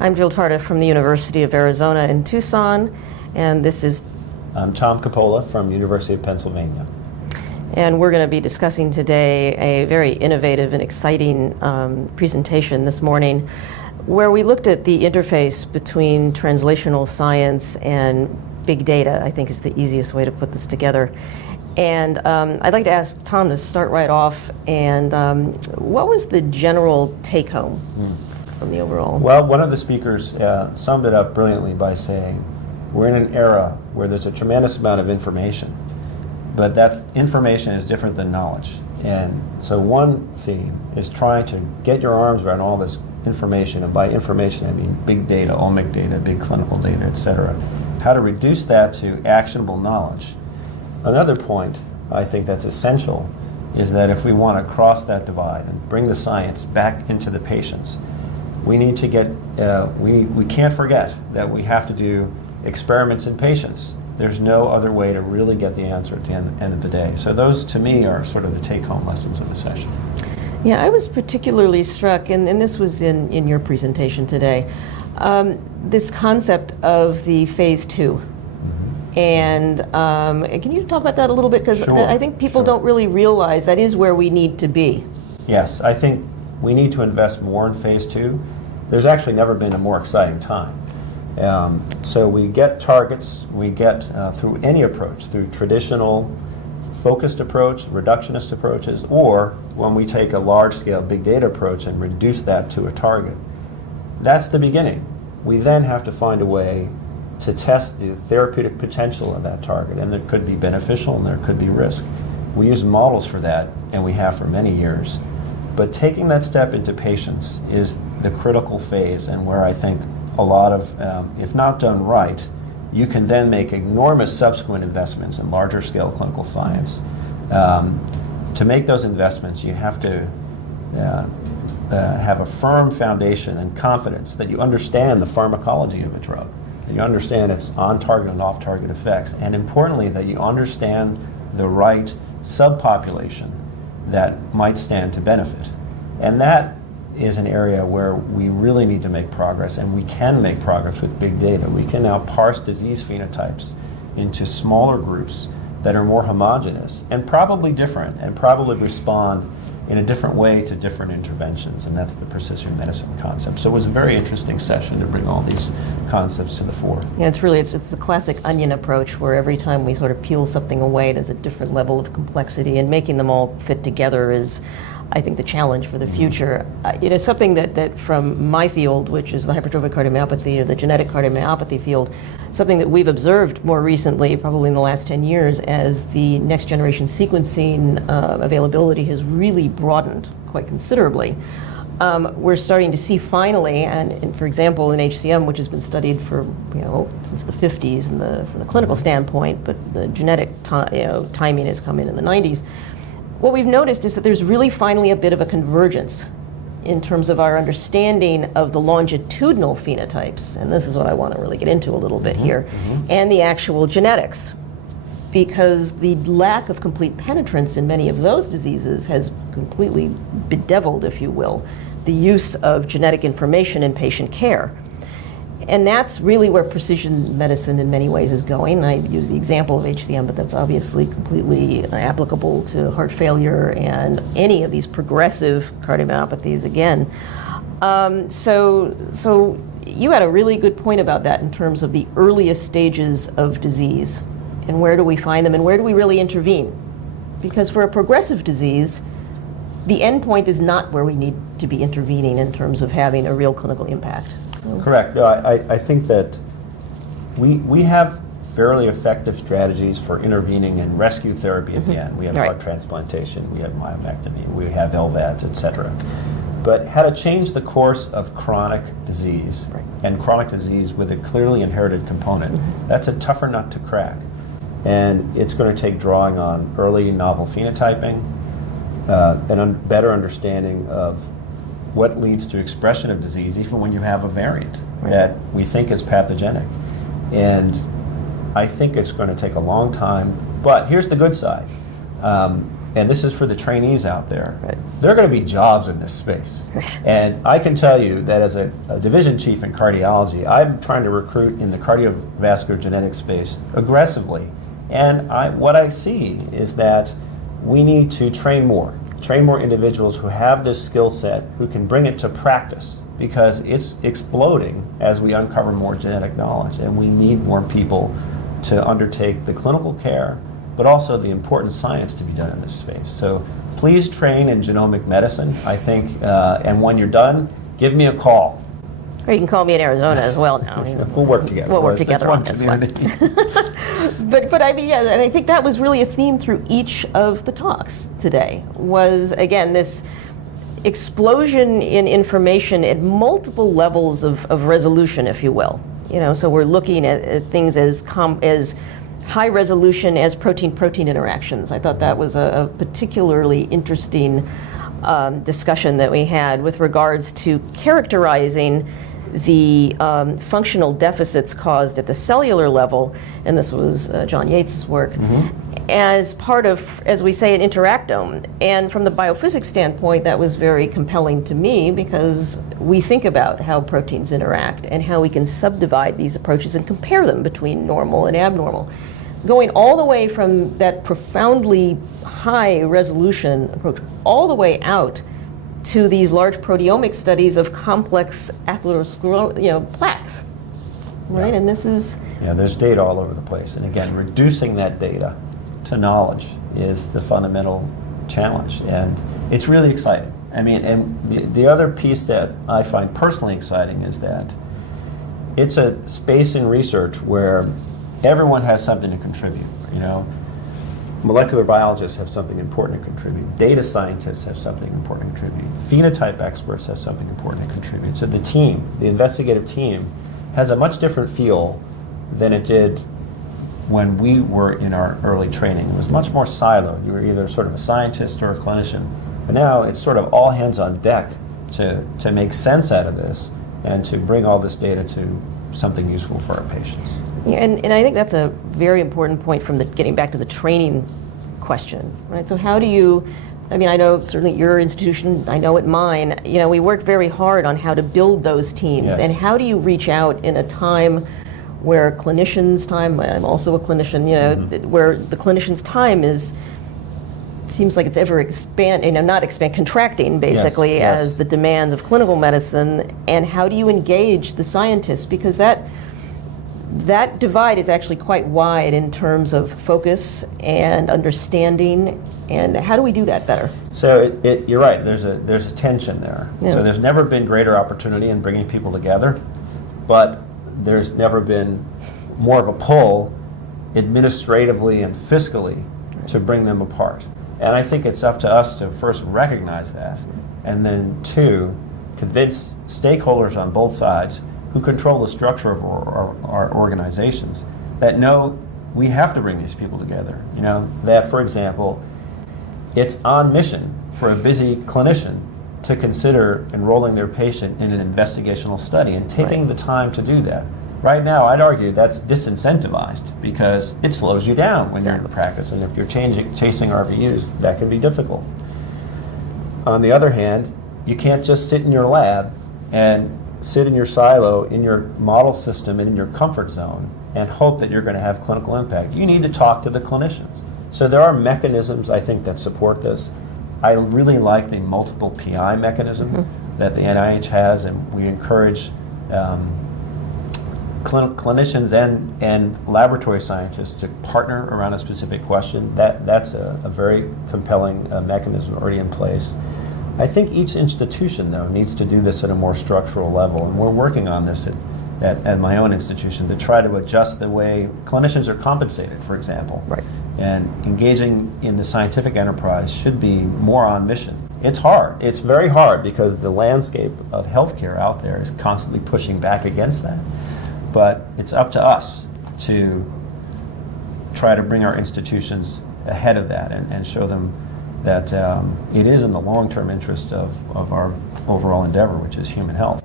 I'm Jil Tardiff from the University of Arizona in Tucson, and this is... I'm Tom Cappola from University of Pennsylvania. And we're going to be discussing today a very innovative and exciting presentation this morning where we looked at the interface between translational science and big data, I think is the easiest way to put this together. And I'd like to ask Tom to start right off, and what was the general take-home from the overall? Well, one of the speakers summed it up brilliantly by saying, we're in an era where there's a tremendous amount of information, but that information is different than knowledge. And so one theme is trying to get your arms around all this information, and by information I mean big data, omic data, big clinical data, etc. How to reduce that to actionable knowledge. Another point I think that's essential is that if we want to cross that divide and bring the science back into the patients, we need to get, we can't forget that we have to do experiments in patients. There's no other way to really get the answer at the end of the day. So those, to me, are sort of the take-home lessons of the session. Yeah, I was particularly struck, and this was in your presentation today, this concept of the phase 2. And can you talk about that a little bit? Because Sure, I think people don't really realize that is where we need to be. Yes, I think we need to invest more in phase 2. There's actually never been a more exciting time. So we get targets, we get through any approach, through traditional focused approach, reductionist approaches, or when we take a large-scale big data approach and reduce that to a target. That's the beginning. We then have to find a way to test the therapeutic potential of that target, and it could be beneficial and there could be risk. We use models for that, and we have for many years. But taking that step into patients is the critical phase, and where I think a lot of, if not done right, you can then make enormous subsequent investments in larger scale clinical science. To make those investments, you have to have a firm foundation and confidence that you understand the pharmacology of a drug, that you understand its on-target and off-target effects, and importantly, that you understand the right subpopulation that might stand to benefit. And that is an area where we really need to make progress, and we can make progress with big data. We can now parse disease phenotypes into smaller groups that are more homogeneous and probably different, and probably respond in a different way to different interventions, and that's the precision medicine concept. So it was a very interesting session to bring all these concepts to the fore. Yeah, it's the classic onion approach, where every time we sort of peel something away, there's a different level of complexity, and making them all fit together is, I think, the challenge for the future. It is something that from my field, which is the hypertrophic cardiomyopathy or the genetic cardiomyopathy field, something that we've observed more recently, probably in the last 10 years, as the next generation sequencing availability has really broadened quite considerably. We're starting to see finally, and for example in HCM, which has been studied for since the 50s from the clinical standpoint, but the genetic timing has come in the 90s. What we've noticed is that there's really finally a bit of a convergence in terms of our understanding of the longitudinal phenotypes, and this is what I want to really get into a little bit here, and the actual genetics, because the lack of complete penetrance in many of those diseases has completely bedeviled, if you will, the use of genetic information in patient care. And that's really where precision medicine in many ways is going. I use the example of HCM, but that's obviously completely applicable to heart failure and any of these progressive cardiomyopathies again. So you had a really good point about that in terms of the earliest stages of disease, and where do we find them, and where do we really intervene? Because for a progressive disease, the end point is not where we need to be intervening in terms of having a real clinical impact. Correct. No, I think that we have fairly effective strategies for intervening in rescue therapy at the end. We have heart transplantation, we have myomectomy, we have LVADs, etc. But how to change the course of chronic disease, and chronic disease with a clearly inherited component, that's a tougher nut to crack. And it's going to take drawing on early novel phenotyping, and better understanding of what leads to expression of disease, even when you have a variant that we think is pathogenic. And I think it's going to take a long time, but here's the good side. and this is for the trainees out there, Right. there are going to be jobs in this space. And I can tell you that as a division chief in cardiology, I'm trying to recruit in the cardiovascular genetic space aggressively. And what I see is that we need to train more individuals who have this skill set, who can bring it to practice, because it's exploding as we uncover more genetic knowledge, and we need more people to undertake the clinical care, but also the important science to be done in this space. So please train in genomic medicine, I think, and when you're done, give me a call. Or you can call me in Arizona as well now. We'll work together. We'll work together on That's this one. But I mean, yeah, and I think that was really a theme through each of the talks today, was, again, this explosion in information at multiple levels of resolution, if you will. So we're looking at things as high resolution as protein-protein interactions. I thought that was a particularly interesting discussion that we had with regards to characterizing the functional deficits caused at the cellular level, and this was John Yates's work, as part of, as we say, an interactome. And from the biophysics standpoint, that was very compelling to me, because we think about how proteins interact and how we can subdivide these approaches and compare them between normal and abnormal. Going all the way from that profoundly high resolution approach all the way out to these large proteomic studies of complex atherosclerotic plaques, right? Yeah. And this is... Yeah, there's data all over the place. And again, reducing that data to knowledge is the fundamental challenge. And it's really exciting. I mean, and the other piece that I find personally exciting is that it's a space in research where everyone has something to contribute, Molecular biologists have something important to contribute. Data scientists have something important to contribute. Phenotype experts have something important to contribute. So the team, the investigative team, has a much different feel than it did when we were in our early training. It was much more siloed. You were either sort of a scientist or a clinician. But now it's sort of all hands on deck to make sense out of this and to bring all this data to something useful for our patients. Yeah, and I think that's a very important point from getting back to the training question, right? So how do you, I mean, I know certainly your institution, I know at mine, we work very hard on how to build those teams. Yes. And how do you reach out in a time where clinicians' time, I'm also a clinician, where the clinician's time seems like it's ever contracting basically, Yes. as the demands of clinical medicine. And how do you engage the scientists? Because that divide is actually quite wide in terms of focus and understanding. And how do we do that better? So you're right. There's a tension there. Yeah. So there's never been greater opportunity in bringing people together, but there's never been more of a pull, administratively and fiscally, to bring them apart. And I think it's up to us to first recognize that, and then two, convince stakeholders on both sides who control the structure of our organizations that know we have to bring these people together. That, for example, it's on mission for a busy clinician to consider enrolling their patient in an investigational study and taking the time to do that. Right now, I'd argue that's disincentivized because it slows you down when you're in practice, and if you're chasing RVUs, that can be difficult. On the other hand, you can't just sit in your lab and sit in your silo, in your model system, and in your comfort zone and hope that you're going to have clinical impact. You need to talk to the clinicians. So there are mechanisms, I think, that support this. I really like the multiple PI mechanism that the NIH has, and we encourage clinicians and laboratory scientists to partner around a specific question. That's a very compelling mechanism already in place. I think each institution, though, needs to do this at a more structural level, and we're working on this at my own institution to try to adjust the way clinicians are compensated, for example. Right. And engaging in the scientific enterprise should be more on mission. It's hard. It's very hard because the landscape of healthcare out there is constantly pushing back against that. But it's up to us to try to bring our institutions ahead of that and show them that it is in the long-term interest of our overall endeavor, which is human health.